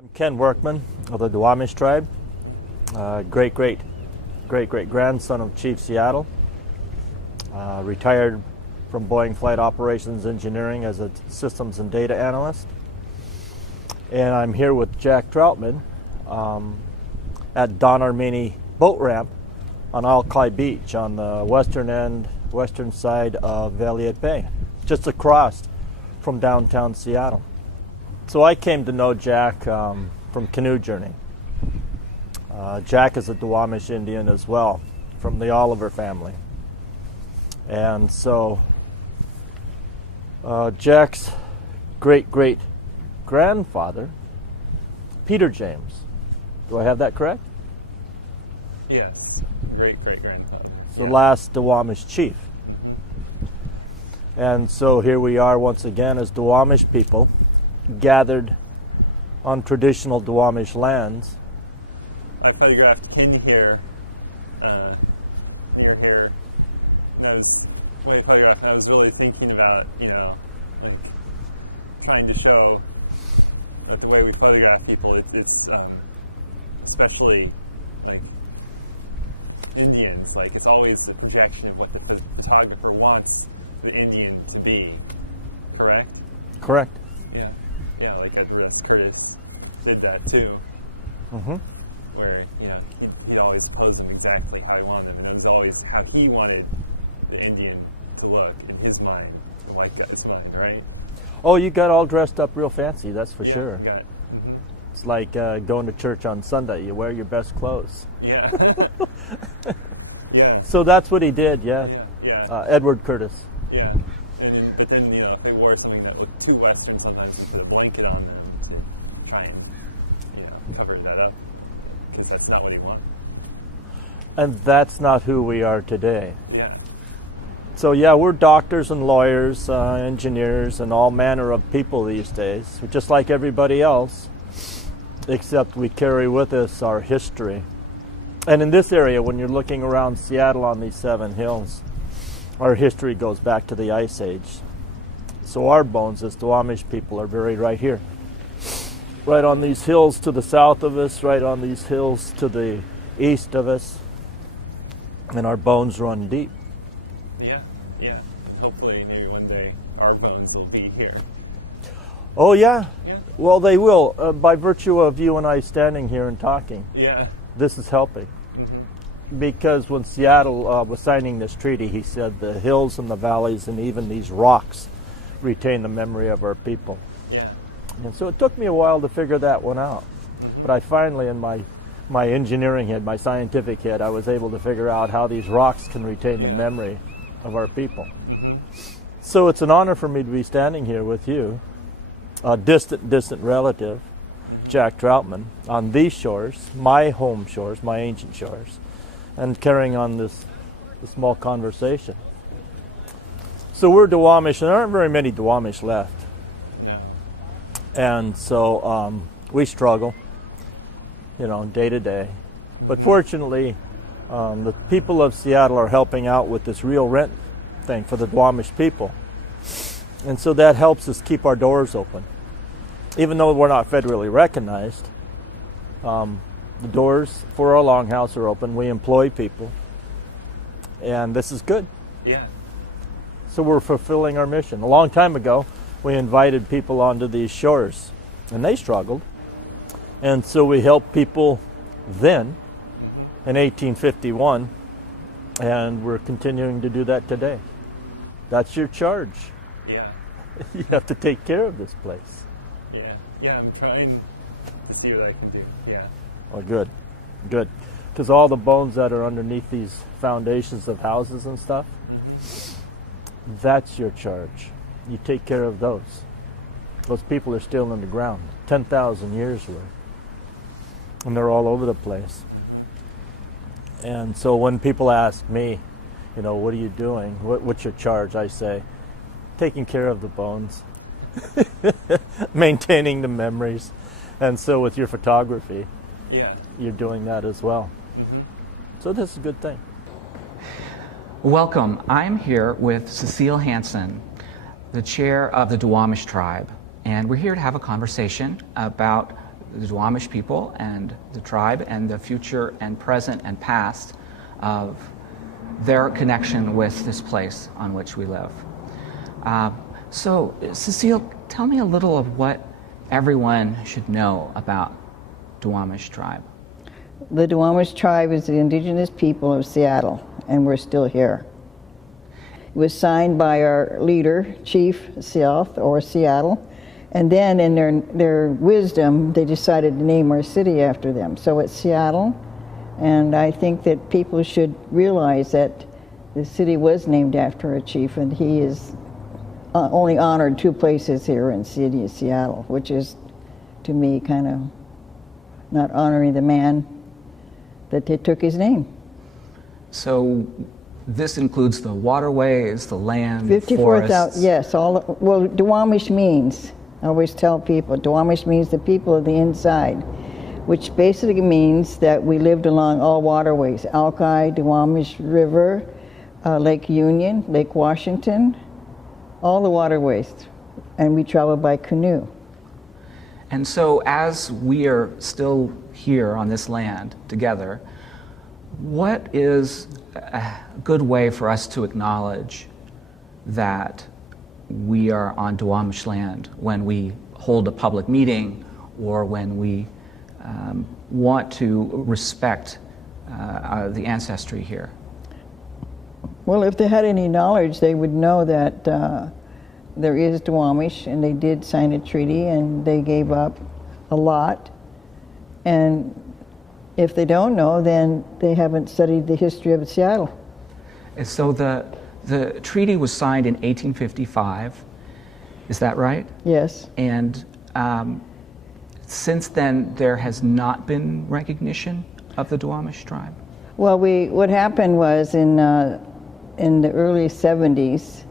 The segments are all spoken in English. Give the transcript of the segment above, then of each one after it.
I'm Ken Workman of the Duwamish Tribe, great-grandson of Chief Cecile, retired from Boeing Flight Operations Engineering as a systems and data analyst. And I'm here with Jack Trautman at Don Armeni boat ramp on Alki Beach on the western side of Valiet Bay, just across from downtown Seattle. So I came to know Jack from canoe journey. Jack is a Duwamish Indian as well, from the Oliver family. And so Jack's great-great-grandfather, Peter James. Do I have that correct? Yes, great-great-grandfather. So last Duwamish chief. And so here we are once again as Duwamish people, gathered on traditional Duwamish lands. I photographed Ken here, near here, and when I photographed, I was really thinking about, like trying to show that the way we photograph people, it's especially like Indians, like it's always a projection of what the photographer wants the Indian to be, correct? Correct. Yeah, like Curtis did that too. Mm-hmm. Where he'd always pose them exactly how he wanted them, and it was always how he wanted the Indian to look in his mind, the white guy's mind, right? Oh, you got all dressed up real fancy, that's for sure. Got it. Mm-hmm. It's like going to church on Sunday. You wear your best clothes. Yeah. Yeah. So that's what he did, yeah. Edward Curtis. Yeah. But then, if they wore something that looked too Western, sometimes you put a blanket on them to try and, cover that up, because that's not what he wanted. And that's not who we are today. Yeah. So yeah, we're doctors and lawyers, engineers, and all manner of people these days, just like everybody else, except we carry with us our history. And in this area, when you're looking around Seattle on these 7 hills, our history goes back to the Ice Age. So our bones as Duwamish people are buried right here. Right on these hills to the south of us, right on these hills to the east of us. And our bones run deep. Yeah. Hopefully, maybe one day our bones will be here. Oh yeah? Yeah. Well, they will, by virtue of you and I standing here and talking. Yeah. This is helping. Because when Seattle was signing this treaty, he said the hills and the valleys and even these rocks retain the memory of our people. Yeah. And so it took me a while to figure that one out. But I finally, in my engineering head, my scientific head, I was able to figure out how these rocks can retain the memory of our people. So it's an honor for me to be standing here with you, a distant relative, Jack Trautman, on these shores, my home shores, my ancient shores, and carrying on this small conversation. So we're Duwamish, and there aren't very many Duwamish left. No. And so we struggle, day to day. But fortunately, the people of Seattle are helping out with this real rent thing for the Duwamish people. And so that helps us keep our doors open. Even though we're not federally recognized, the doors for our longhouse are open. We employ people, and this is good. Yeah. So we're fulfilling our mission. A long time ago, we invited people onto these shores, and they struggled. And so we helped people then, in 1851, and we're continuing to do that today. That's your charge. Yeah. You have to take care of this place. Yeah, I'm trying to see what I can do. Yeah. Oh, good. Because all the bones that are underneath these foundations of houses and stuff, that's your charge. You take care of those. Those people are still in the ground, 10,000 years worth. And they're all over the place. And so when people ask me, what are you doing? What's your charge? I say, taking care of the bones, maintaining the memories. And so with your photography, you're doing that as well. So this is a good thing. Welcome. I'm here with Cecile Hansen, the chair of the Duwamish Tribe, and we're here to have a conversation about the Duwamish people and the tribe and the future and present and past of their connection with this place on which we live. So, Cecile, tell me a little of what everyone should know about Duwamish Tribe. The Duwamish Tribe is the indigenous people of Seattle, and we're still here. It was signed by our leader, Chief Cecile, or Seattle, and then in their wisdom, they decided to name our city after them. So it's Seattle, and I think that people should realize that the city was named after a chief, and he is only honored two places here in the city of Seattle, which is, to me, kind of not honoring the man that they took his name. So this includes the waterways, the land, 54,000, forests. yes. Well, Duwamish means, I always tell people, Duwamish means the people of the inside, which basically means that we lived along all waterways, Alki, Duwamish River, Lake Union, Lake Washington, all the waterways, and we traveled by canoe. And so as we are still here on this land together, what is a good way for us to acknowledge that we are on Duwamish land when we hold a public meeting or when we want to respect the ancestry here? Well, if they had any knowledge, they would know that there is Duwamish, and they did sign a treaty, and they gave up a lot. And if they don't know, then they haven't studied the history of Seattle. And so the treaty was signed in 1855, is that right? Yes. And since then, there has not been recognition of the Duwamish tribe? Well, what happened was in the early 70s,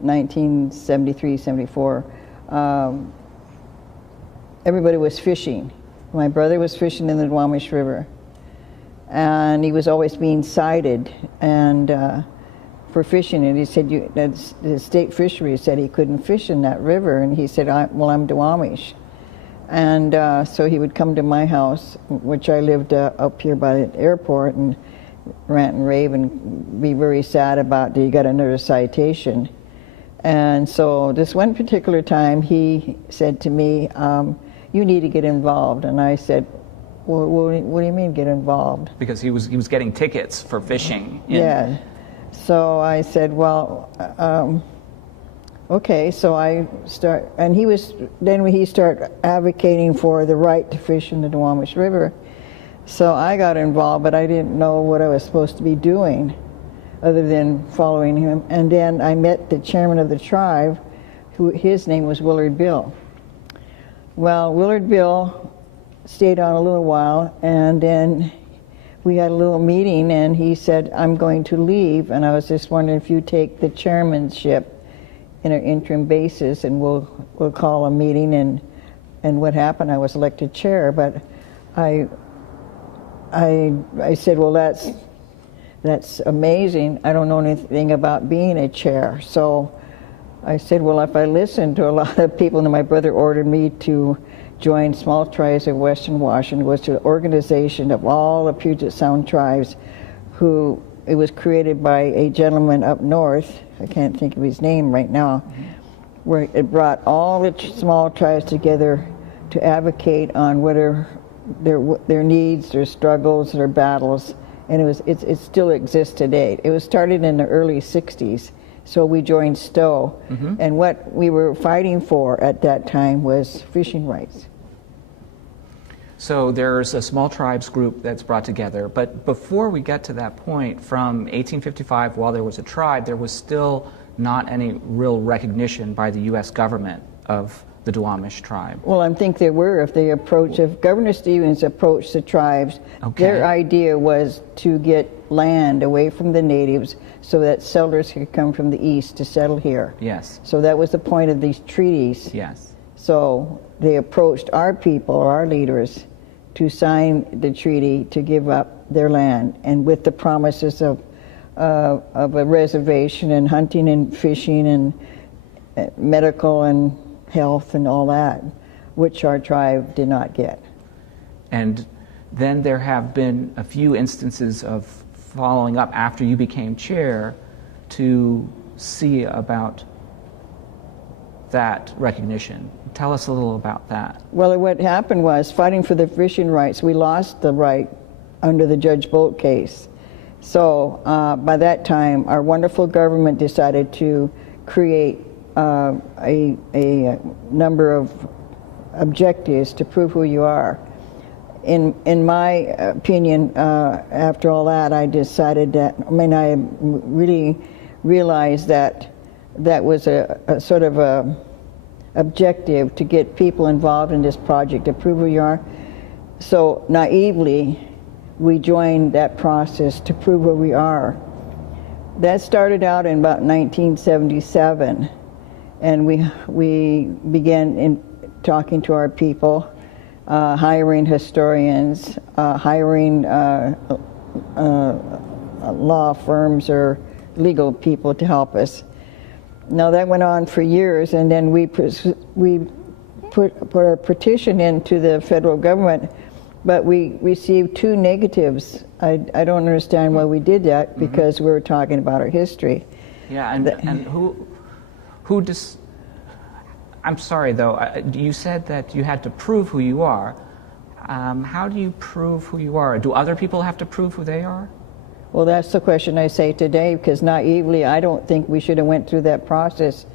1973, 74, everybody was fishing. My brother was fishing in the Duwamish River, and he was always being cited and for fishing. And he said, the state fishery said he couldn't fish in that river, and he said, well, I'm Duwamish. And so he would come to my house, which I lived up here by the airport, and rant and rave and be very sad about, you got another citation. And so this one particular time, he said to me, you need to get involved. And I said, well, what do you mean get involved? Because he was getting tickets for fishing. Yeah. So I said, well, okay. So I start, and then he started advocating for the right to fish in the Duwamish River. So I got involved, but I didn't know what I was supposed to be doing other than following him. And then I met the chairman of the tribe, his name was Willard Bill. Well, Willard Bill stayed on a little while, and then we had a little meeting, and he said, I'm going to leave, and I was just wondering if you take the chairmanship in an interim basis, and we'll call a meeting. And what happened, I was elected chair, but I said, well, that's amazing. I don't know anything about being a chair. So I said, well, if I listen to a lot of people, and my brother ordered me to join Small Tribes of Western Washington, which is an organization of all the Puget Sound tribes, it was created by a gentleman up north, I can't think of his name right now, where it brought all the small tribes together to advocate on whether their needs, their struggles, their battles, and it still exists today. It was started in the early 60s, so we joined Stowe, and what we were fighting for at that time was fishing rights. So there's a small tribes group that's brought together, but before we get to that point, from 1855, while there was a tribe, there was still not any real recognition by the U.S. government of the Duwamish tribe. Well, I think there were. If Governor Stevens approached the tribes, their idea was to get land away from the natives so that settlers could come from the east to settle here. Yes. So that was the point of these treaties. Yes. So they approached our people, our leaders, to sign the treaty to give up their land, and with the promises of a reservation and hunting and fishing and medical and health and all that. which our tribe did not get. And then there have been a few instances of following up after you became chair to see about that recognition. Tell us a little about that. Well, what happened was, fighting for the fishing rights, we lost the right under the Judge Bolt case. So by that time, our wonderful government decided to create a number of objectives to prove who you are. In my opinion, after all that, I decided that, I really realized that that was a sort of a objective to get people involved in this project to prove who you are. So naively, we joined that process to prove who we are. That started out in about 1977, and we began talking to our people, hiring historians, hiring law firms or legal people to help us. Now that went on for years, and then we put our petition into the federal government, but we received 2 negatives. I don't understand why we did that, because we were talking about our history. Yeah, and I'm sorry though, you said that you had to prove who you are. How do you prove who you are? Do other people have to prove who they are? Well, that's the question I say today, because naively, I don't think we should have went through that process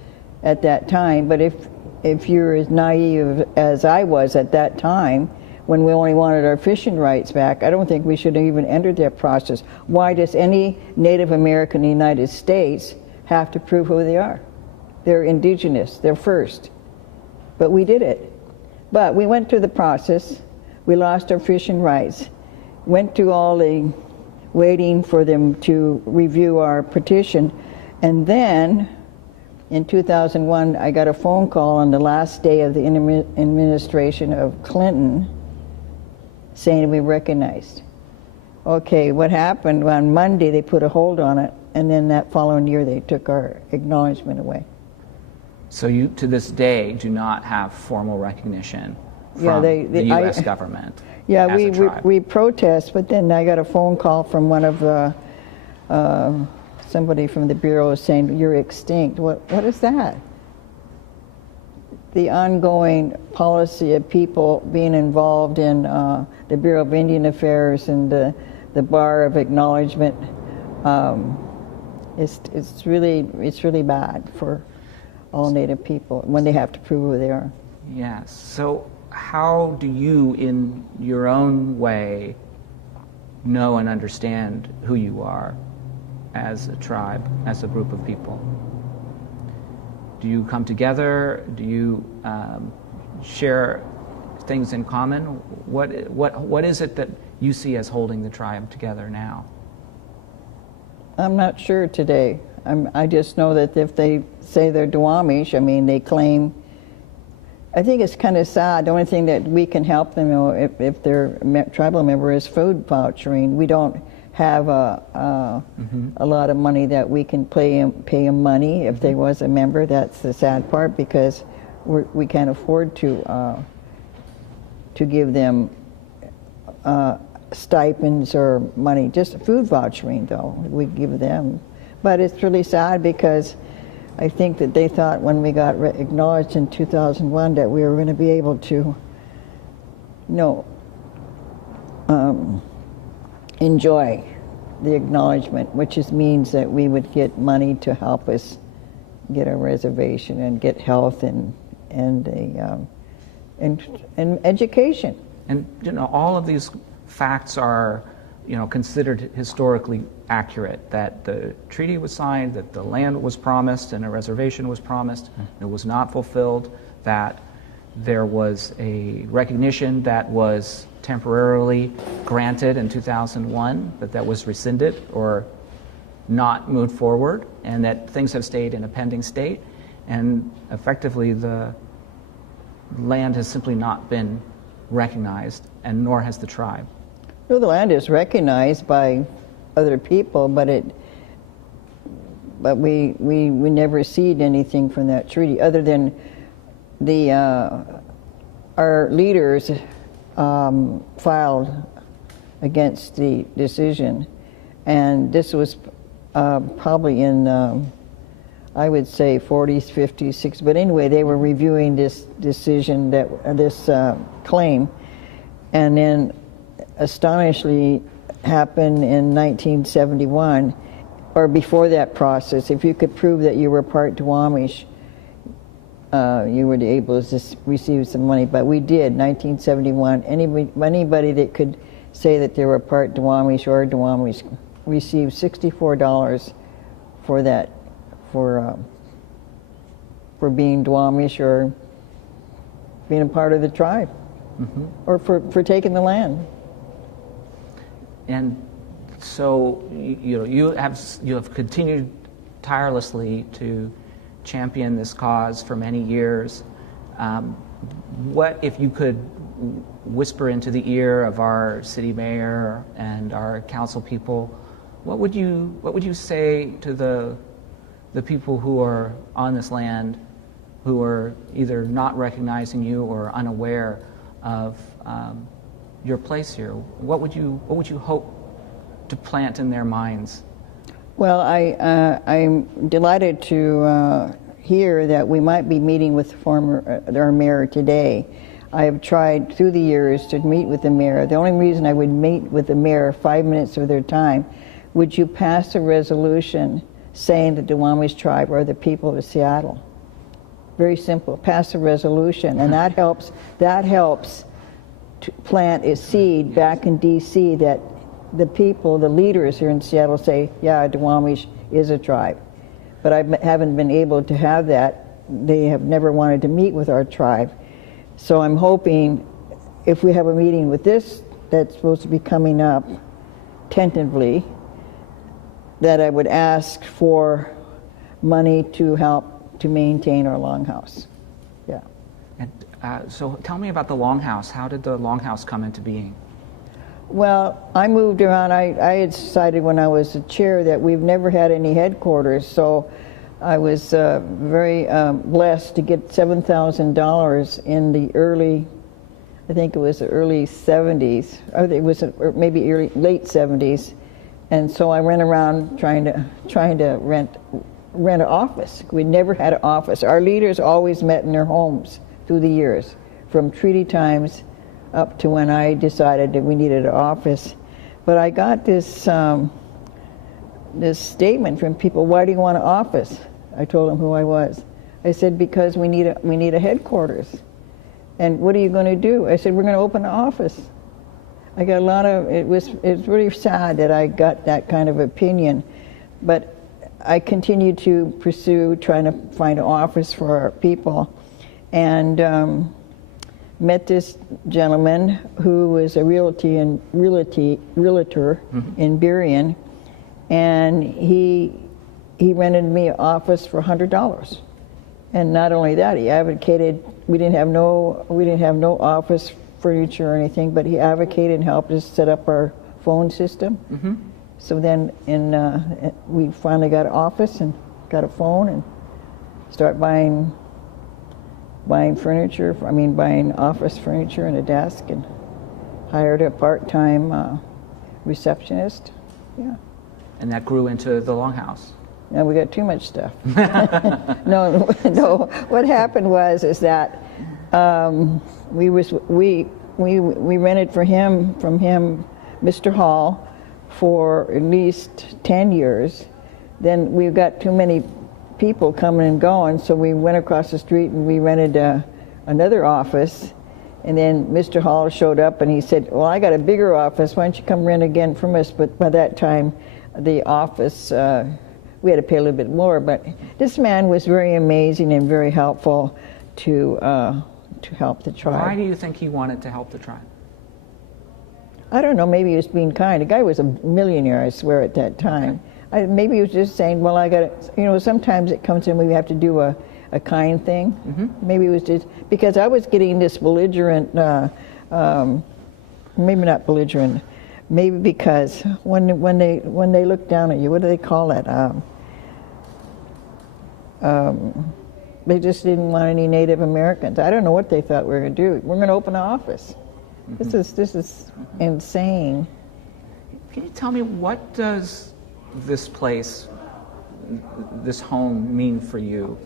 at that time. But if you're as naive as I was at that time, when we only wanted our fishing rights back, I don't think we should have even entered that process. Why does any Native American in the United States have to prove who they are? They're indigenous, they're first. But we did it. But we went through the process, we lost our fishing rights, went through all the waiting for them to review our petition, and then in 2001 I got a phone call on the last day of the administration of Clinton saying we recognized. Okay, what happened on Monday, they put a hold on it, and then that following year they took our acknowledgement away. So you, to this day, do not have formal recognition from the U.S. government? Yeah, we protest, but then I got a phone call from one of the, somebody from the Bureau saying, you're extinct. What is that? The ongoing policy of people being involved in the Bureau of Indian Affairs and the Bar of Acknowledgement, it's really bad for all Native people when they have to prove who they are. Yes. So how do you, in your own way, know and understand who you are as a tribe, as a group of people? Do you come together? Do you share things in common? What is it that you see as holding the tribe together now? I'm not sure today. I just know that if they say they're Duwamish, I mean, they claim. I think it's kind of sad. The only thing that we can help them, if their tribal member is food vouchering. We don't have a lot of money that we can pay them money if they was a member. That's the sad part, because we can't afford to give them stipends or money. Just food vouchering, though, we give them. But it's really sad, because I think that they thought when we got acknowledged in 2001 that we were going to be able to, enjoy the acknowledgement, which means that we would get money to help us get a reservation and get health and education. And all of these facts are considered historically accurate, that the treaty was signed, that the land was promised and a reservation was promised, it was not fulfilled, that there was a recognition that was temporarily granted in 2001, but that was rescinded or not moved forward, and that things have stayed in a pending state, and effectively the land has simply not been recognized, and nor has the tribe. Well, the land is recognized by other people, but we never ceded anything from that treaty, other than our leaders filed against the decision, and this was probably in I would say 40s, 50s, 60s, but anyway, they were reviewing this decision, this claim, and then astonishingly happened in 1971, or before that process. If you could prove that you were part Duwamish, you were able to receive some money. But we did, 1971. Anybody that could say that they were part Duwamish or Duwamish received $64 for that, for being Duwamish or being a part of the tribe, or for taking the land. And so you have continued tirelessly to champion this cause for many years. What if you could whisper into the ear of our city mayor and our council people? What would you say to the people who are on this land, who are either not recognizing you or unaware of your place here? What would you hope to plant in their minds? Well, I'm delighted to hear that we might be meeting with our mayor today. I have tried through the years to meet with the mayor. The only reason I would meet with the mayor 5 minutes of their time, would you pass a resolution saying the Duwamish Tribe are the people of Seattle? Very simple. Pass a resolution, and that helps to plant a seed back in D.C. that the people, the leaders here in Seattle say, yeah, Duwamish is a tribe. But I haven't been able to have that. They have never wanted to meet with our tribe. So I'm hoping if we have a meeting with this that's supposed to be coming up tentatively, that I would ask for money to help to maintain our longhouse. Yeah. And so tell me about the Longhouse. How did the Longhouse come into being? Well, I moved around. I had decided when I was the chair that we've never had any headquarters, so I was very blessed to get $7,000 in the early, I think it was the early 70s, or it was maybe late 70s, and so I went around trying to rent an office. We never had an office. Our leaders always met in their homes through the years, from treaty times up to when I decided that we needed an office. But I got this this statement from people, why do you want an office? I told them who I was. I said, because we need a headquarters. And what are you going to do? I said, we're going to open an office. I got a lot of, it's really sad that I got that kind of opinion, but I continued to pursue trying to find an office for our people, and met this gentleman who was a realtor in Burien, and he rented me an office for $100. And not only that, he advocated, we didn't have no office furniture or anything, but he advocated and helped us set up our phone system. So then we finally got an office and got a phone and start buying furniture, buying office furniture and a desk, and hired a part-time receptionist. Yeah. And that grew into the Longhouse. No, we got too much stuff. No. What happened was that we rented from him, Mr. Hall, for at least 10 years. Then we got too many people coming and going, so we went across the street and we rented another office. And then Mr. Hall showed up and he said, well, I got a bigger office, why don't you come rent again from us? But by that time, the office, we had to pay a little bit more, but this man was very amazing and very helpful to help the tribe. Why do you think he wanted to help the tribe? I don't know, maybe he was being kind. The guy was a millionaire, I swear, at that time. Maybe he was just saying, well, I got to, sometimes it comes in we have to do a kind thing. Maybe it was just, because I was getting this belligerent, maybe not belligerent, maybe because when they look down at you, what do they call it? They just didn't want any Native Americans. I don't know what they thought we were going to do. We're going to open an office. This is insane. Can you tell me, what does this place, this home, mean for you?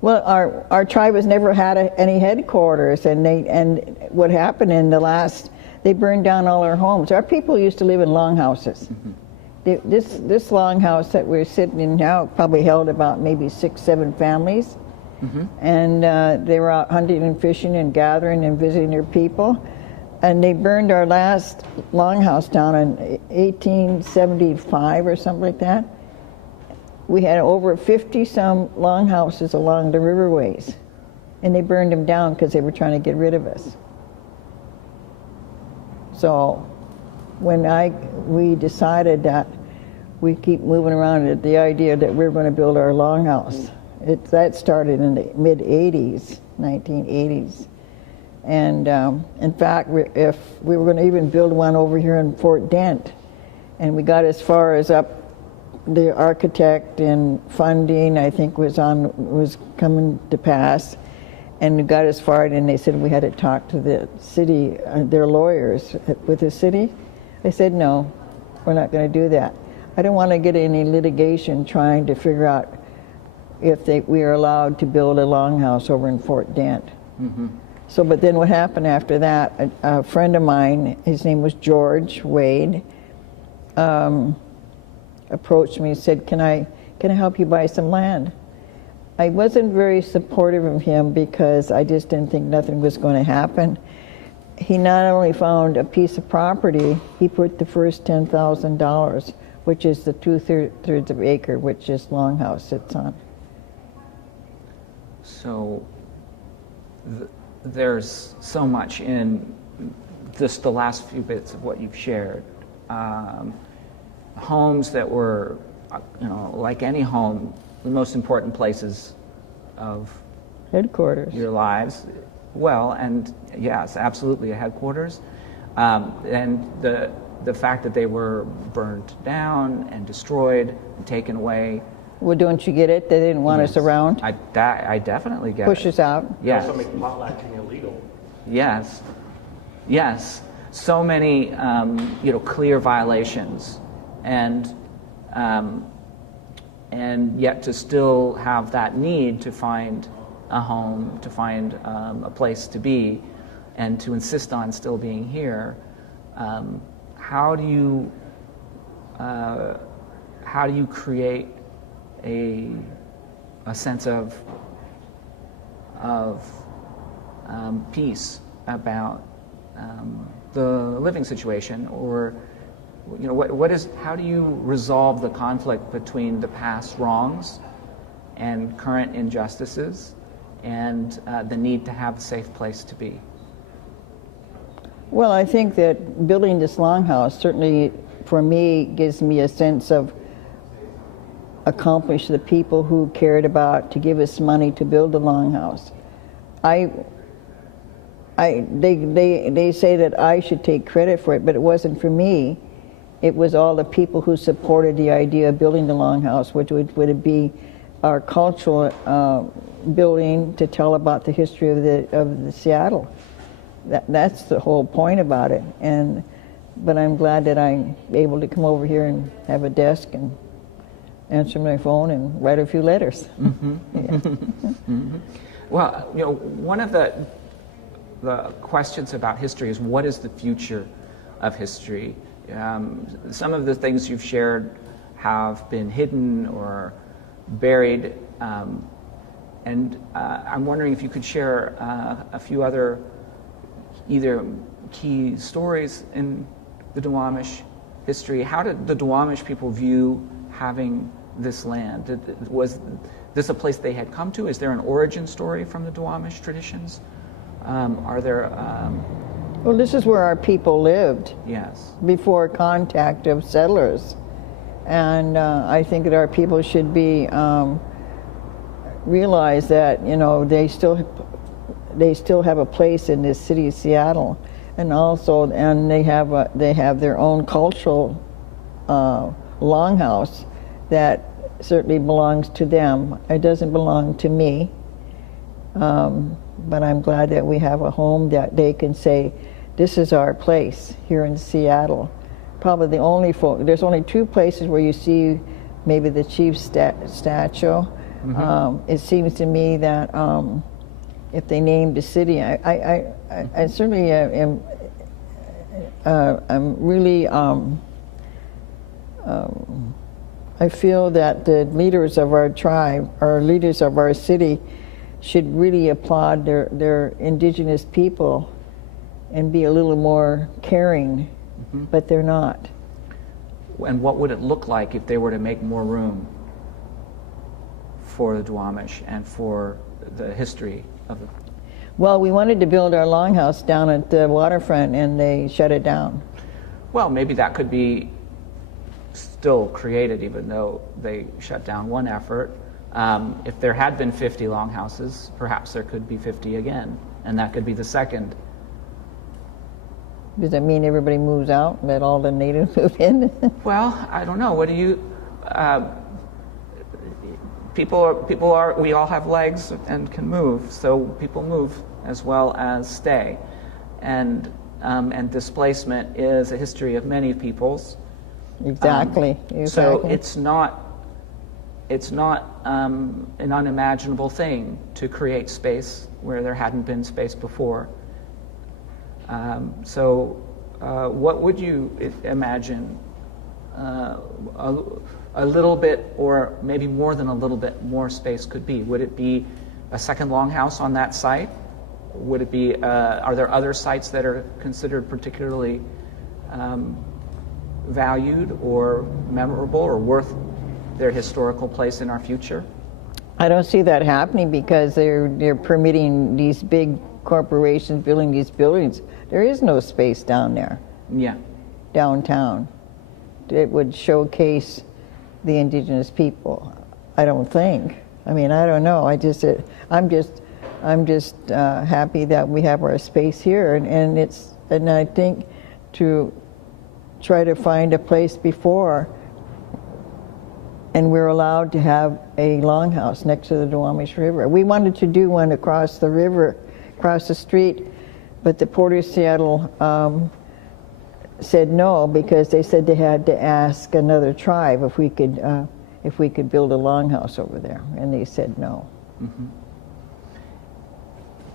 Well, our tribe has never had any headquarters, and what happened in the last, they burned down all our homes. Our people used to live in longhouses. This longhouse that we're sitting in now probably held about maybe 6, 7 families, and they were out hunting and fishing and gathering and visiting their people. And they burned our last longhouse down in 1875 or something like that. We had over 50-some longhouses along the riverways, and they burned them down because they were trying to get rid of us. So when we decided that we keep moving around the idea that we're going to build our longhouse, that started in the mid-'80s, 1980s. And in fact, if we were going to even build one over here in Fort Dent, and we got as far as up, the architect and funding, I think, was coming to pass, and we got as far, and they said we had to talk to the city, their lawyers with the city. They said, no, we're not going to do that. I don't want to get any litigation trying to figure out if we are allowed to build a longhouse over in Fort Dent. So, but then what happened after that, a friend of mine, his name was George Wade, approached me and said, can I help you buy some land? I wasn't very supportive of him because I just didn't think nothing was going to happen. He not only found a piece of property, he put the first $10,000, which is the 2/3 of an acre, which this longhouse sits on. So there's so much in just the last few bits of what you've shared. Homes that were, like any home, the most important places of Headquarters. Your lives. Well, and yes, absolutely a headquarters. And the fact that they were burned down and destroyed and taken away. Well, don't you get it? They didn't want us around. I definitely get Push it. us out. Yes. Also make potlatching illegal. Yes. Yes. So many, clear violations, and yet to still have that need to find a home, to find a place to be, and to insist on still being here. How do you create a sense of peace about the living situation, or how do you resolve the conflict between the past wrongs and current injustices and the need to have a safe place to be? Well, I think that building this longhouse certainly, for me, gives me a sense of accomplish the people who cared about to give us money to build the longhouse. They say that I should take credit for it, but it wasn't for me. It was all the people who supported the idea of building the longhouse, which would be our cultural building to tell about the history of the Seattle. That's the whole point about it. But I'm glad that I'm able to come over here and have a desk and answer my phone and write a few letters. Mm-hmm. Yeah. Mm-hmm. Well, one of the questions about history is, what is the future of history? Some of the things you've shared have been hidden or buried, and I'm wondering if you could share a few other either key stories in the Duwamish history. How did the Duwamish people view having this land? Was this a place they had come to? Is there an origin story from the Duwamish traditions? Are there... Well, this is where our people lived. Yes. Before Contact of settlers. And I think that our people should be realize that they still have a place in this city of Seattle, and they have their own cultural longhouse that certainly belongs to them. It doesn't belong to me. But I'm glad that we have a home that they can say, this is our place here in Seattle. Probably the only there's only two places where you see maybe the chief's statue. It seems to me that if they named a city, I certainly am. I'm really. I feel that the leaders of our tribe, or leaders of our city, should really applaud their indigenous people and be a little more caring, but they're not. And what would it look like if they were to make more room for the Duwamish and for the history of it? Well, we wanted to build our longhouse down at the waterfront, and they shut it down. Well, maybe that could be still created, even though they shut down one effort. If there had been 50 longhouses, perhaps there could be 50 again, and that could be the second. Does that mean everybody moves out and that all the natives move in? Well, I don't know. What do you? People are. We all have legs and can move, so people move as well as stay, and displacement is a history of many peoples. Exactly. So it's not an unimaginable thing to create space where there hadn't been space before. What would you imagine a little bit, or maybe more than a little bit, more space could be? Would it be a second longhouse on that site? Would it be? Are there other sites that are considered particularly valued or memorable or worth their historical place in our future? I don't see that happening because they're permitting these big corporations building these buildings. There is no space down there. Yeah. Downtown. It would showcase the indigenous people. I don't think. I mean, I don't know. I'm just happy that we have our space here, and I think to try to find a place before, and we're allowed to have a longhouse next to the Duwamish River. We wanted to do one across the river, across the street, but the Port of Seattle said no, because they said they had to ask another tribe if we could build a longhouse over there, and they said no.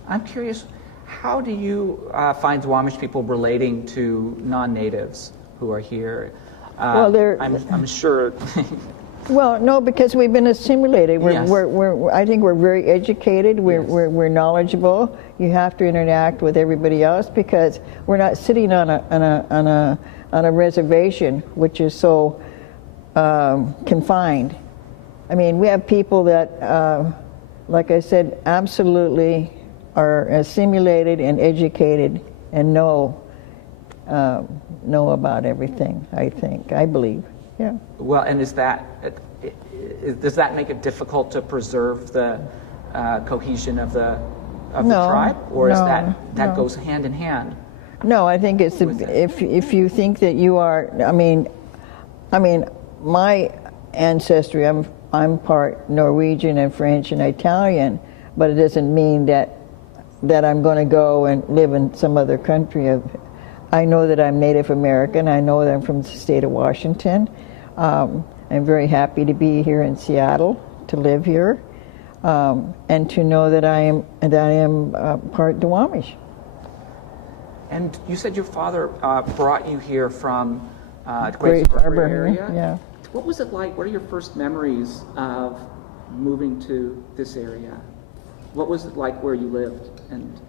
I'm curious, how do you find Duwamish people relating to non-natives who are here? Well, I'm sure. Well, no, because we've been assimilated. Yes. I think we're very educated. We're knowledgeable. You have to interact with everybody else because we're not sitting on a reservation, which is so confined. I mean, we have people that, like I said, absolutely are assimilated and educated and know about everything. I believe. Yeah. Well, and does that make it difficult to preserve the cohesion of the tribe, or is that goes hand in hand? No, I think it's if you think that you are. I mean, my ancestry. I'm part Norwegian and French and Italian, but it doesn't mean that I'm going to go and live in some other country. I know that I'm Native American. I know that I'm from the state of Washington. I'm very happy to be here in Seattle, to live here, and to know that I am part Duwamish. And you said your father brought you here from Grace Harbor area. Yeah. What was it like? What are your first memories of moving to this area? What was it like where you lived? And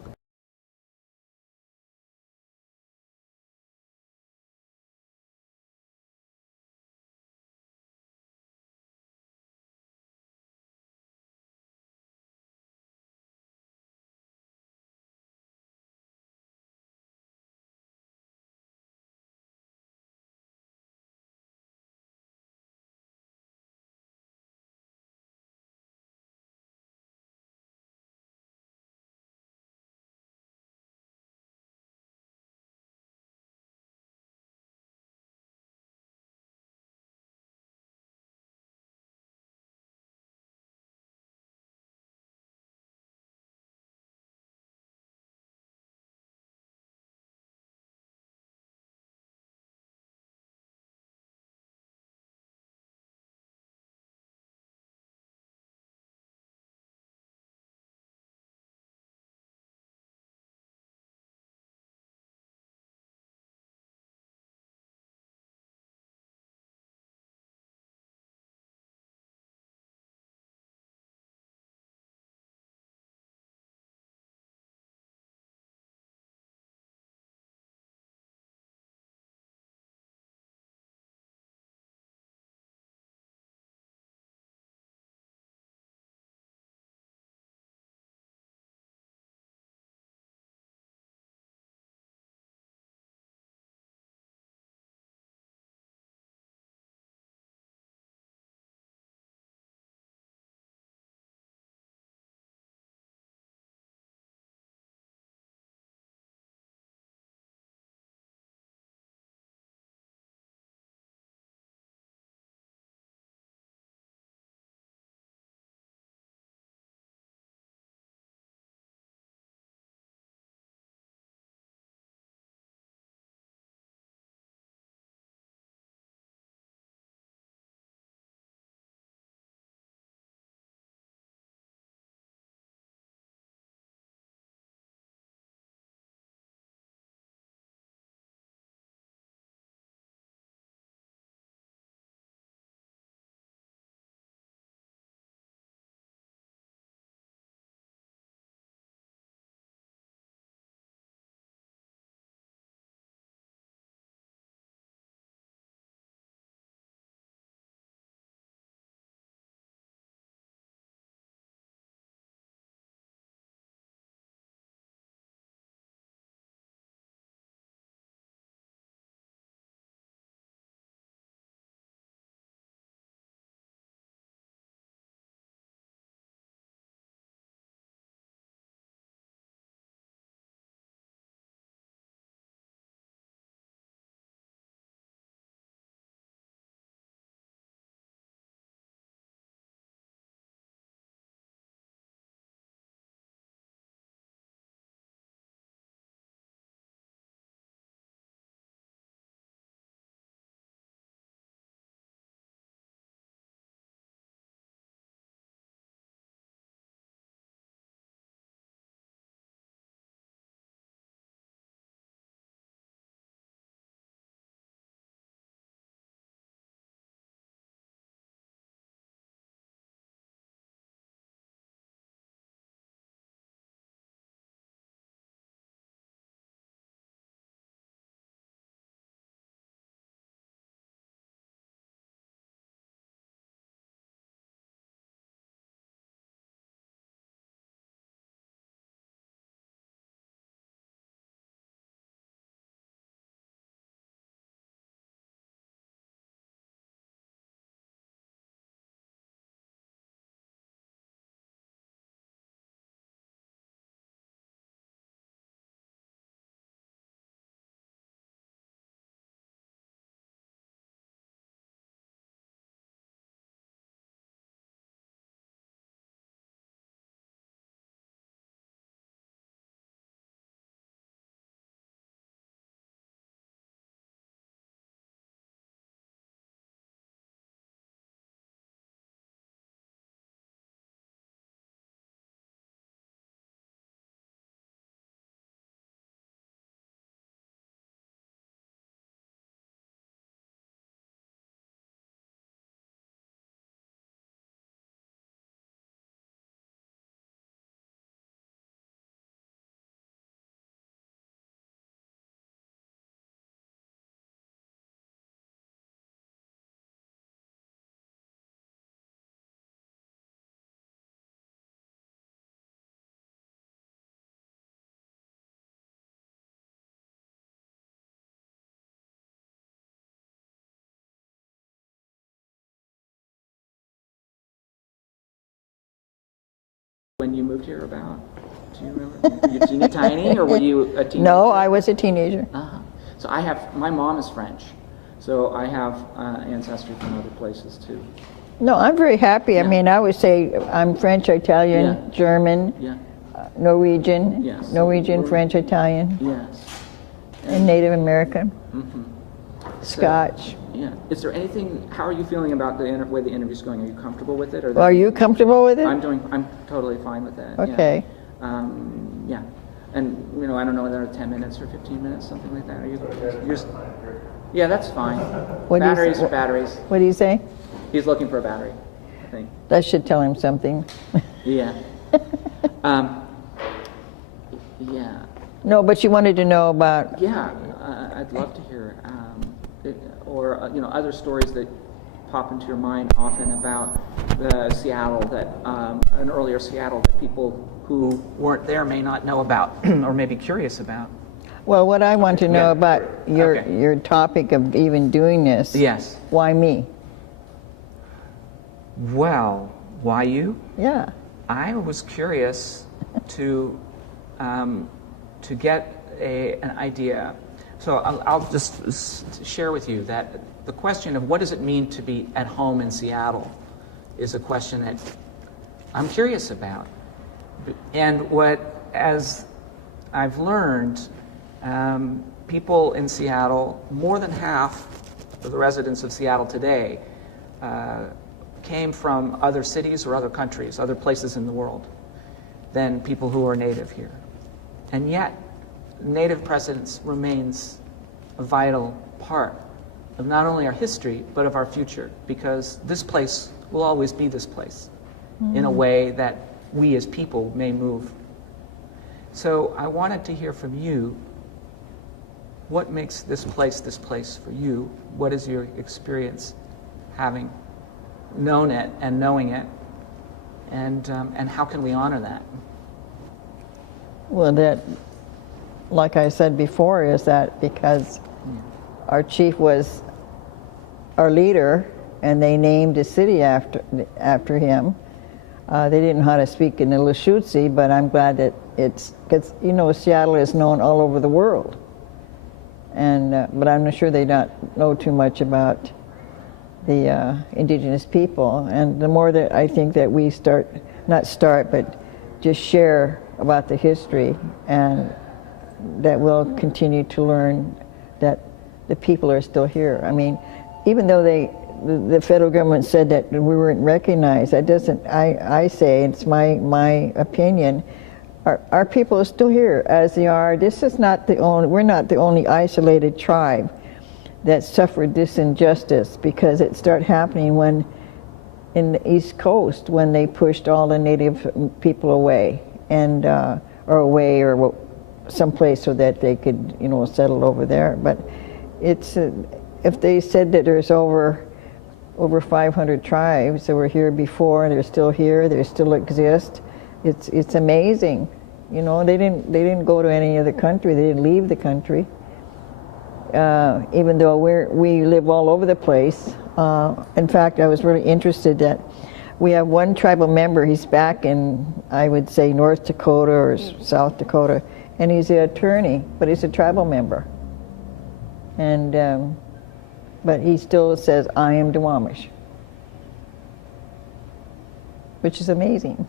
when you moved here about? Do you remember? Were you teeny tiny, or were you a teenager? No, I was a teenager. Uh-huh. So my mom is French, so I have ancestry from other places too. No, I'm very happy. I Yeah. mean, I would say I'm French, Italian, Yeah. German, Yeah. Norwegian, Yes. Norwegian, French, Italian, Yes. and Native American, Mm-hmm. Scotch. Yeah. Is there anything? How are you feeling about the way the interview's going? Are you comfortable with it? Or Are you comfortable with it? I'm totally fine with that. Okay. Yeah. Yeah. And I don't know, another 10 minutes or 15 minutes, something like that. Are you? Yeah, that's fine. Batteries are batteries. What do you say? He's looking for a battery, I think. That should tell him something. Yeah. Yeah. No, but you wanted to know about. Yeah. I'd love to hear, other stories that pop into your mind often about the Seattle an earlier Seattle that people who weren't there may not know about or may be curious about. Well, what I want to know Yeah. about Okay. your topic of even doing this. Yes. Why me? Well, why you? Yeah. I was curious to get an idea. So I'll just share with you that the question of what does it mean to be at home in Seattle is a question that I'm curious about. And as I've learned, people in Seattle, more than half of the residents of Seattle today, came from other cities or other countries, other places in the world, than people who are native here. And yet, native presence remains a vital part of not only our history, but of our future, because this place will always be this place in a way that we as people may move. So I wanted to hear from you, what makes this place for you? What is your experience having known it and knowing it, and how can we honor that? Well, that, like I said before, is that because our chief was our leader, and they named a city after him. They didn't know how to speak in the Lashutsi, but I'm glad that it's, because Seattle is known all over the world, and but I'm not sure they don't know too much about the indigenous people. And the more that I think that we but just share about the history, and that we'll continue to learn that the people are still here. I mean, even though the federal government said that we weren't recognized, that doesn't, I say, it's my opinion, our people are still here as they are. This is not we're not the only isolated tribe that suffered this injustice, because it started happening in the East Coast, when they pushed all the native people away, and or someplace so that they could settle over there. But it's if they said that there's over 500 tribes that were here before, and they're still here, they still exist, it's amazing. They didn't go to any other country, they didn't leave the country. Even though we live all over the place. In fact, I was really interested that we have one tribal member. He's back in, I would say, North Dakota or South Dakota, and he's an attorney, but he's a tribal member. And but he still says, "I am Duwamish," which is amazing.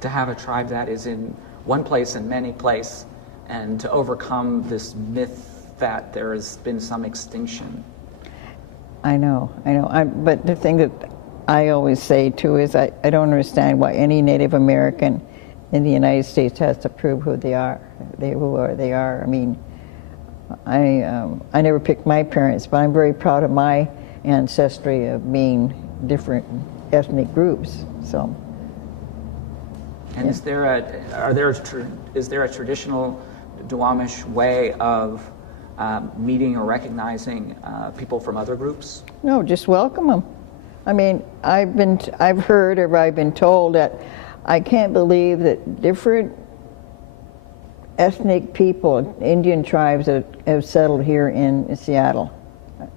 To have a tribe that is in one place and many places, and to overcome this myth that there has been some extinction. I know. But the thing that I always say too is I don't understand why any Native American in the United States has to prove who they are. They are. I mean, I never picked my parents, but I'm very proud of my ancestry of being different ethnic groups. So. And is there a traditional Duwamish way of meeting or recognizing people from other groups? No, just welcome them. I mean, I've heard, or I've been told, that I can't believe that different ethnic people, Indian tribes that have settled here in Seattle.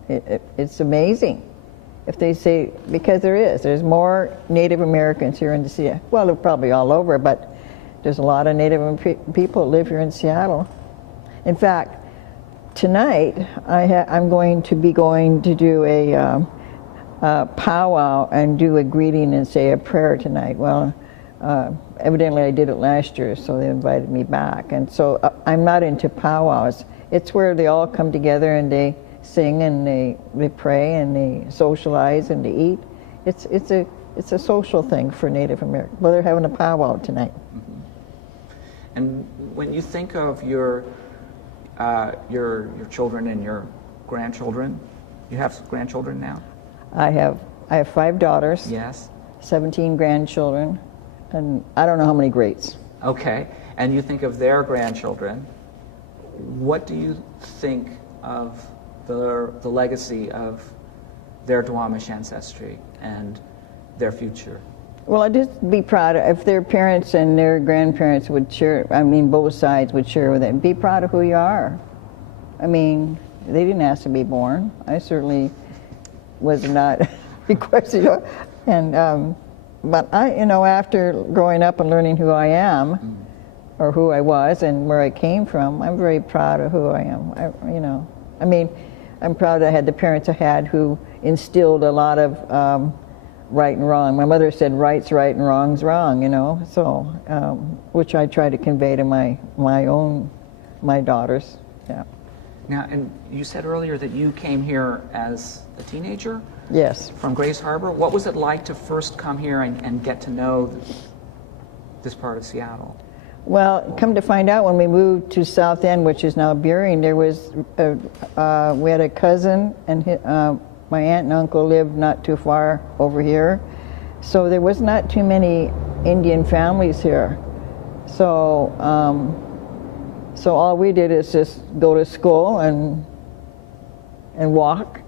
It's amazing. if they say, because there's more Native Americans here in Seattle. Well, they're probably all over, but there's a lot of Native people live here in Seattle. In fact, tonight I'm going to be going to do a powwow and do a greeting and say a prayer tonight. Well, evidently I did it last year, so they invited me back. And so I'm not into powwows. It's where they all come together and they sing and they pray and they socialize and they eat. It's a social thing for Native Americans. Well, they're having a powwow tonight. Mm-hmm. And when you think of your children and your grandchildren, you have grandchildren now? I have 5 daughters. Yes. 17 grandchildren, and I don't know how many greats. Okay. And you think of their grandchildren. What do you think of the legacy of their Duwamish ancestry and their future? Well, I'd just be proud if their parents and their grandparents would share, I mean, both sides would share with it. Be proud of who you are. I mean, they didn't ask to be born. I certainly was not requested. And, but I, after growing up and learning who I am, or who I was and where I came from, I'm very proud of who I am. I mean, I'm proud I had the parents I had who instilled a lot of right and wrong. My mother said right's right and wrong's wrong, so, which I try to convey to my daughters, yeah. Now, and you said earlier that you came here as a teenager? Yes. From Grace Harbor. What was it like to first come here and get to know this part of Seattle? Well, come to find out, when we moved to South End, which is now Burien, there was we had a cousin, and my aunt and uncle lived not too far over here, so there was not too many Indian families here. So, so all we did is just go to school and walk.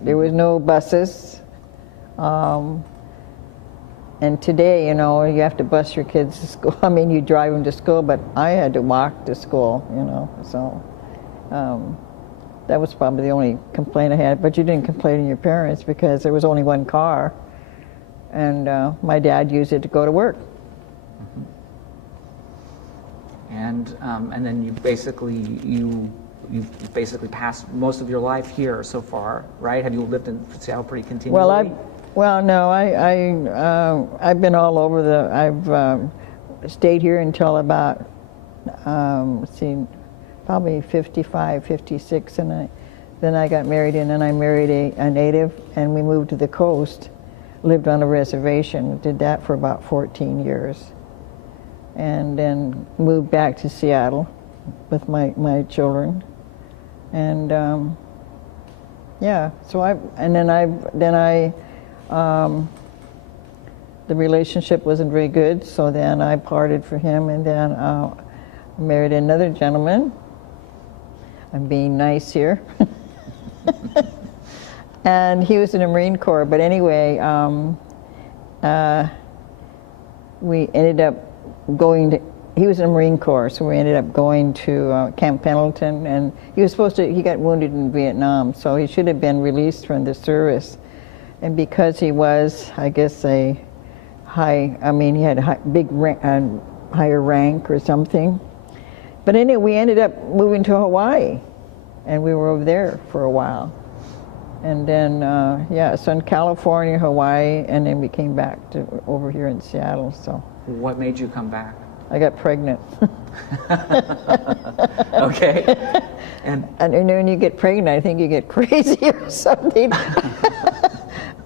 There was no buses. And today, you have to bus your kids to school. I mean, you drive them to school, but I had to walk to school, so that was probably the only complaint I had. But you didn't complain to your parents because there was only one car, and my dad used it to go to work. Mm-hmm. And then you basically passed most of your life here so far, right? Have you lived in Seattle pretty continually? Well, no, I've been all over I've stayed here until about, probably 55, 56, and then I got married, and then I married a native, and we moved to the coast, lived on a reservation, did that for about 14 years, and then moved back to Seattle with my children, and yeah, so the relationship wasn't very good, so then I parted for him, and then married another gentleman. I'm being nice here. And he was in the Marine Corps, but anyway, we ended up he was in the Marine Corps, so we ended up going to Camp Pendleton, and he got wounded in Vietnam, so he should have been released from the service. And because he was, I guess, he had a higher rank or something. But anyway, we ended up moving to Hawaii, and we were over there for a while. And then, so in California, Hawaii, and then we came back to over here in Seattle, so. What made you come back? I got pregnant. Okay. And when you get pregnant, I think you get crazy or something.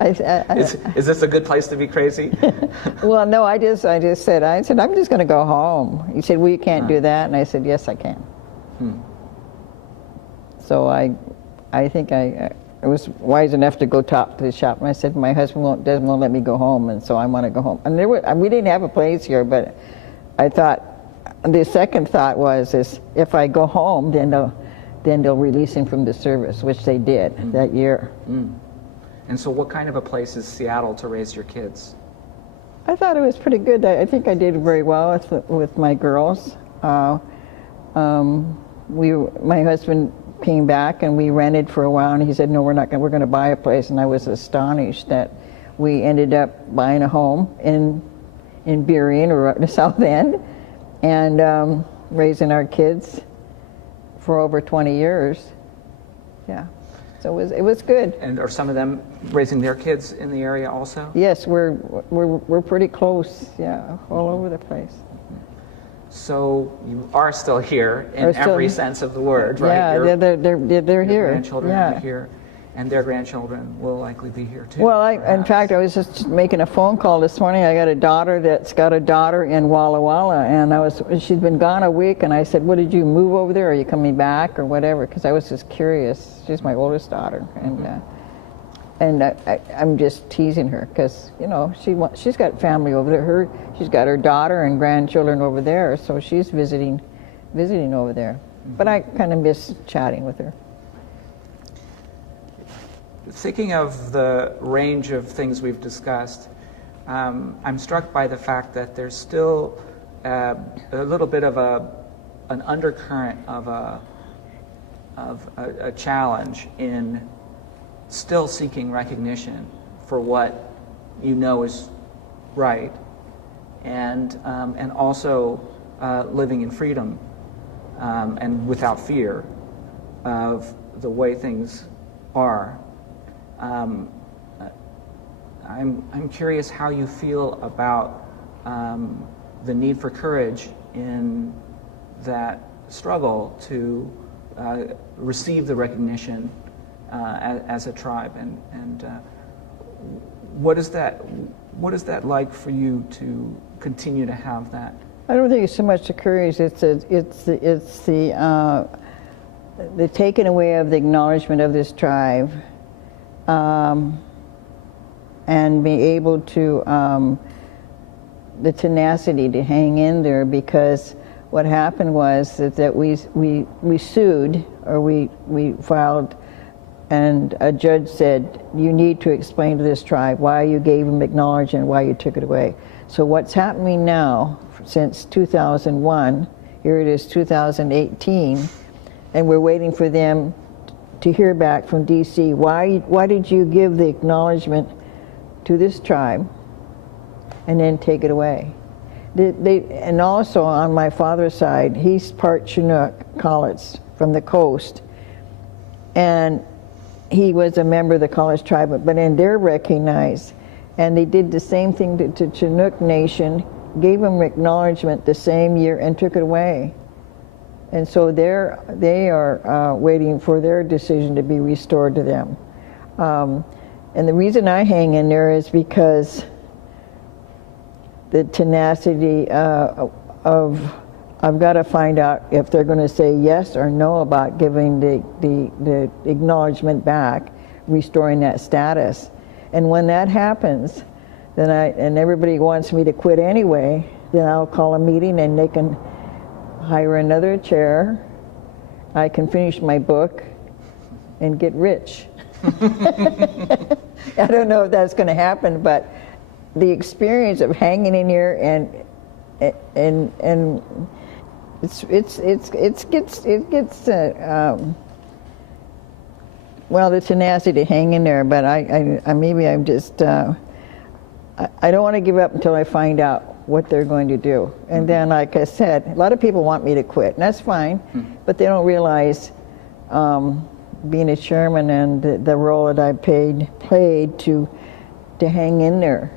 Is this a good place to be crazy? Well, no, I just said, I'm just going to go home. He said, well, you can't do that. And I said, yes, I can. So I think I was wise enough to go talk to the shop. And I said, my husband doesn't want to let me go home, and so I want to go home. And we didn't have a place here, but I thought, the second thought was, if I go home, then they'll release him from the service, which they did that year. And so what kind of a place is Seattle to raise your kids? I thought it was pretty good. I think I did very well with my girls. My husband came back and we rented for a while, and he said, no, we're going to buy a place. And I was astonished that we ended up buying a home in Burien, or up the South End, and raising our kids for over 20 years. Yeah, so it was good. And are some of them raising their kids in the area also? Yes, we're pretty close. Yeah, all over the place. So you are still here in every sense of the word, right? Yeah, they're here. Grandchildren are here, and their grandchildren will likely be here too. Well, in fact, I was just making a phone call this morning. I got a daughter that's got a daughter in Walla Walla, and she's been gone a week, and I said, "What, did you move over there? Are you coming back or whatever?" Because I was just curious. She's my oldest daughter, and I'm just teasing her because she's got family over there. She's got her daughter and grandchildren over there, so she's visiting over there. But I kind of miss chatting with her. Thinking of the range of things we've discussed, I'm struck by the fact that there's still a little bit of an undercurrent of a challenge in still seeking recognition for what you know is right, and also living in freedom and without fear of the way things are. I'm curious how you feel about the need for courage in that struggle to receive the recognition as a tribe, and what is that like for you to continue to have that? I don't think it's so much the courage. It's the taking away of the acknowledgement of this tribe, and be able to the tenacity to hang in there, because what happened was that we sued, or we filed, and a judge said, you need to explain to this tribe why you gave them acknowledgement, why you took it away. So what's happening now, since 2001, here it is 2018, and we're waiting for them to hear back from DC. Why did you give the acknowledgement to this tribe and then take it away? And also on my father's side, he's part Chinook, Colots, from the coast, and he was a member of the College tribe, but then they're recognized, and they did the same thing to Chinook Nation, gave them acknowledgement the same year and took it away. And so they are waiting for their decision to be restored to them. And the reason I hang in there is because the tenacity of I've got to find out if they're going to say yes or no about giving the acknowledgement back, restoring that status. And when that happens, then and everybody wants me to quit anyway, then I'll call a meeting and they can hire another chair. I can finish my book and get rich. I don't know if that's going to happen, but the experience of hanging in here and it gets well, the tenacity to hang in there, but I'm just I don't want to give up until I find out what they're going to do. And then, like I said, a lot of people want me to quit, and that's fine, but they don't realize being a chairman and the role that I played to hang in there.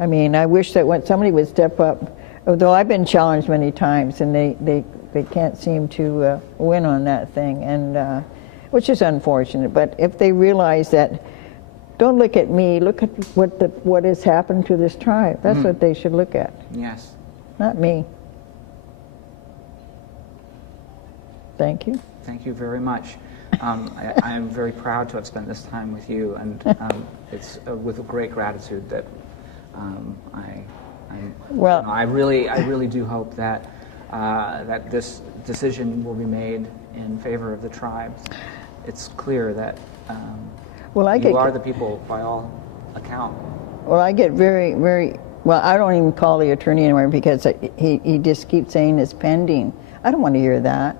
I mean, I wish that when somebody would step up, although I've been challenged many times, and they can't seem to win on that thing, and which is unfortunate. But if they realize that, don't look at me, look at what has happened to this tribe. That's what they should look at. Yes. Not me. Thank you. Thank you very much. I am very proud to have spent this time with you, and it's with great gratitude that I really do hope that that this decision will be made in favor of the tribes. It's clear that you are the people by all account. Well, I get very, very, well, I don't even call the attorney anymore because he just keeps saying it's pending. I don't want to hear that.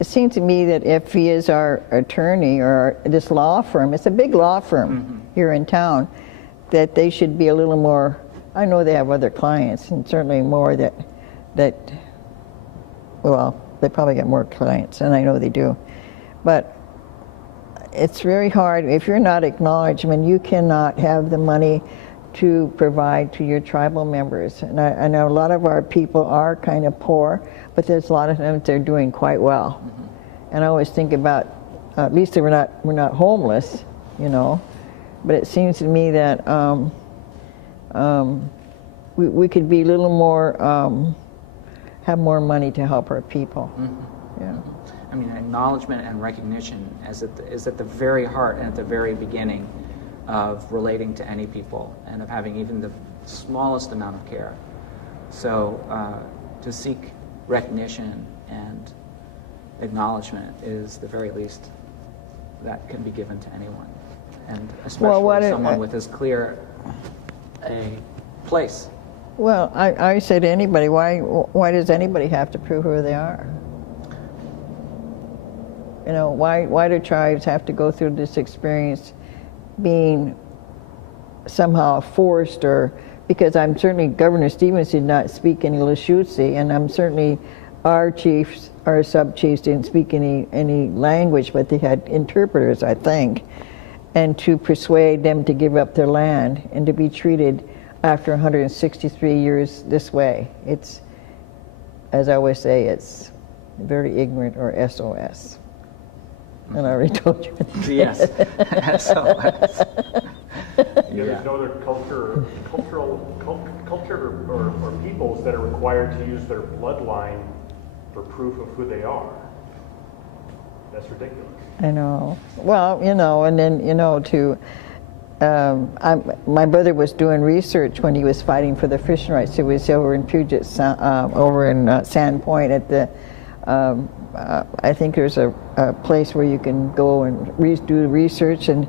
it seems to me that if he is our attorney or this law firm, it's a big law firm here in town, that they should be a little more, I know they have other clients, and certainly more that well, they probably get more clients, and I know they do. But it's very hard. If you're not acknowledged, I mean, you cannot have the money to provide to your tribal members. And I know a lot of our people are kind of poor, but there's a lot of them that are doing quite well. And I always think about, at least we're not homeless, you know, but it seems to me that we could be a little more, have more money to help our people. Yeah. I mean, acknowledgement and recognition is at the very heart and at the very beginning of relating to any people and of having even the smallest amount of care. So to seek recognition and acknowledgement is the very least that can be given to anyone, and especially someone with as clear a place. Well, I say to anybody, why does anybody have to prove who they are? You know, why do tribes have to go through this experience being somehow forced, or because I'm certainly, Governor Stevens did not speak any Lushootseed, and I'm certainly, our chiefs, our sub-chiefs didn't speak any language, but they had interpreters, I think, and to persuade them to give up their land and to be treated after 163 years this way. It's, as I always say, it's very ignorant, or SOS. And I already told you. Yes, SOS. There's no other culture or peoples that are required to use their bloodline for proof of who they are. That's ridiculous. I know. Well, you know, and then, you know, my brother was doing research when he was fighting for the fishing rights. He was over in Puget, over in Sandpoint at the, I think there's a place where you can go and do research, and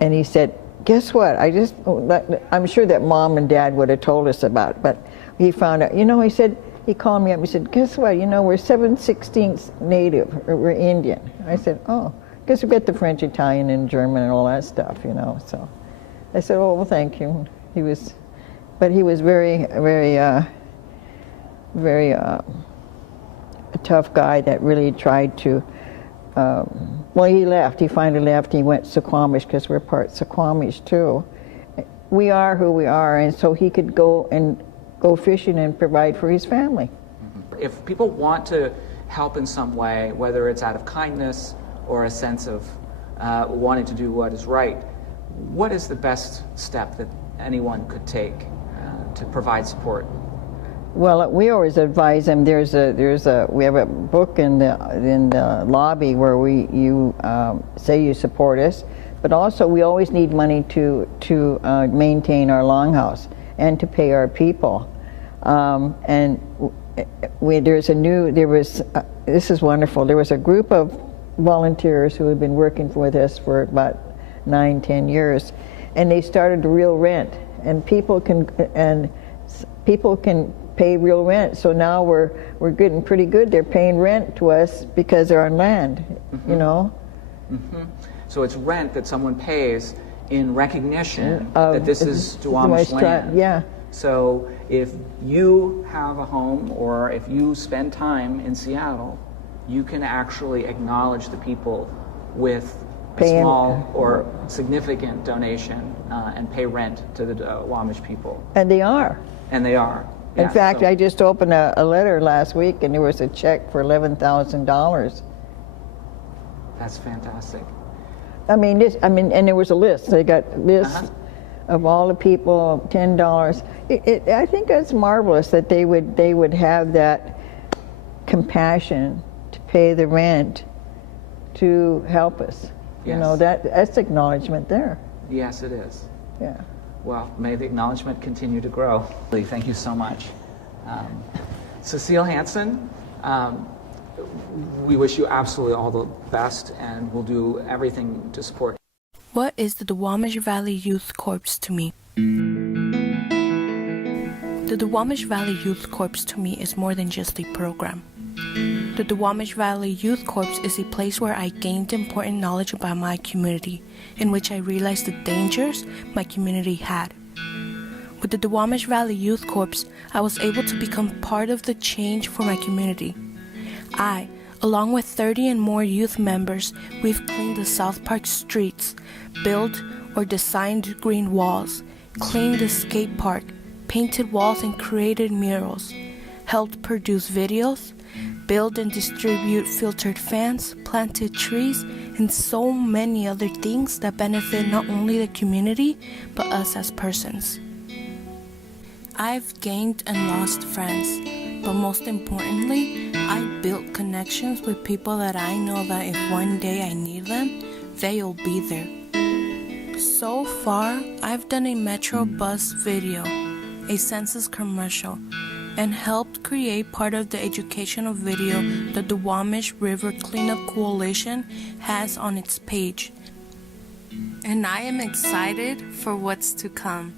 he said, guess what? I'm sure that Mom and Dad would have told us about it, but he found out, you know, he said, he called me up, he said, guess what? You know, we're 7/16 Native, or we're Indian. I said, oh, because we got the French, Italian, and German, and all that stuff, you know. So I said, oh, well, thank you. He was very, very, very a tough guy that really tried to, well, he left. He finally left. He went Suquamish, because we're part Suquamish too. We are who we are, and so he could go fishing and provide for his family. If people want to help in some way, whether it's out of kindness or a sense of wanting to do what is right, what is the best step that anyone could take to provide support? Well, we always advise them. We have a book in the lobby where you say you support us, but also we always need money to maintain our longhouse and to pay our people. And this is wonderful. There was a group of volunteers who had been working with us for about 9-10 years, and they started real rent, and people can pay real rent. So now we're getting pretty good. They're paying rent to us because they're on land, you know. So it's rent that someone pays in recognition that this is Duwamish land. Yeah. So if you have a home, or if you spend time in Seattle, you can actually acknowledge the people with a small or significant donation and pay rent to the Duwamish people. And they are. And they are. In fact, I just opened a letter last week, and there was a check for $11,000. That's fantastic. And there was a list. They got lists of all the people, $10. I think that's marvelous that they would have that compassion to pay the rent to help us. Yes. You know, that's acknowledgement there. Yes, it is. Yeah. Well, may the acknowledgement continue to grow. Thank you so much. Cecile, Hansen, we wish you absolutely all the best, and we'll do everything to support. What is the Duwamish Valley Youth Corps to me? The Duwamish Valley Youth Corps to me is more than just a program. The Duwamish Valley Youth Corps is a place where I gained important knowledge about my community, in which I realized the dangers my community had. With the Duwamish Valley Youth Corps, I was able to become part of the change for my community. I, along with 30 and more youth members, we've cleaned the South Park streets, built or designed green walls, cleaned the skate park, painted walls and created murals, helped produce videos, build and distribute filtered fans, planted trees, and so many other things that benefit not only the community, but us as persons. I've gained and lost friends, but most importantly, I built connections with people that I know that if one day I need them, they'll be there. So far, I've done a Metro bus video, a census commercial, and helped create part of the educational video the Duwamish River Cleanup Coalition has on its page. And I am excited for what's to come.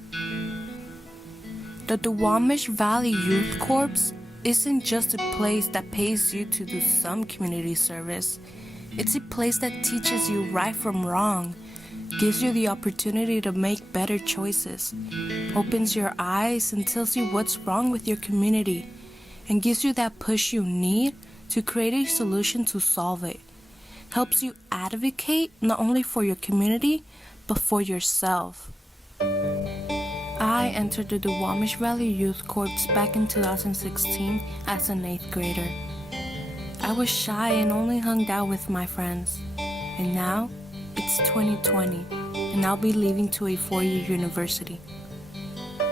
The Duwamish Valley Youth Corps isn't just a place that pays you to do some community service. It's a place that teaches you right from wrong, gives you the opportunity to make better choices, opens your eyes and tells you what's wrong with your community, and gives you that push you need to create a solution to solve it. Helps you advocate not only for your community, but for yourself. I entered the Duwamish Valley Youth Corps back in 2016 as an 8th grader. I was shy and only hung out with my friends. And now, it's 2020, and I'll be leaving to a 4-year university.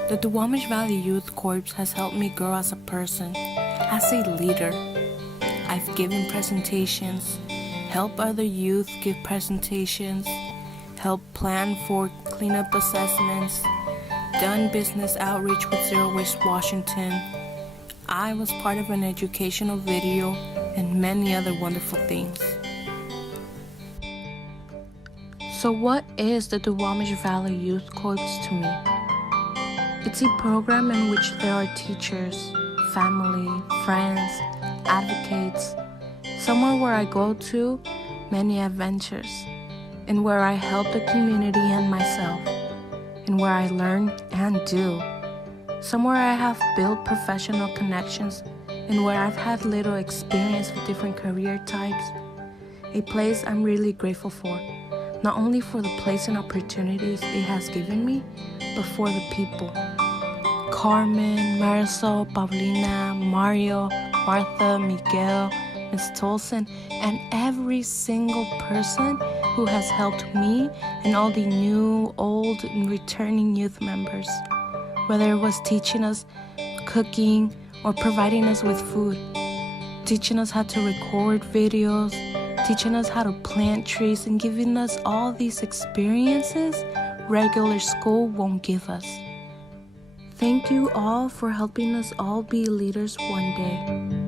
The Duwamish Valley Youth Corps has helped me grow as a person, as a leader. I've given presentations, helped other youth give presentations, helped plan for cleanup assessments, done business outreach with Zero Waste Washington. I was part of an educational video and many other wonderful things. So what is the Duwamish Valley Youth Corps to me? It's a program in which there are teachers, family, friends, advocates, somewhere where I go to many adventures, and where I help the community and myself, and where I learn and do. Somewhere I have built professional connections, and where I've had little experience with different career types. A place I'm really grateful for, not only for the place and opportunities it has given me, but for the people. Carmen, Marisol, Paulina, Mario, Martha, Miguel, Ms. Tolson, and every single person who has helped me and all the new, old, and returning youth members, whether it was teaching us cooking or providing us with food, teaching us how to record videos, teaching us how to plant trees, and giving us all these experiences regular school won't give us. Thank you all for helping us all be leaders one day.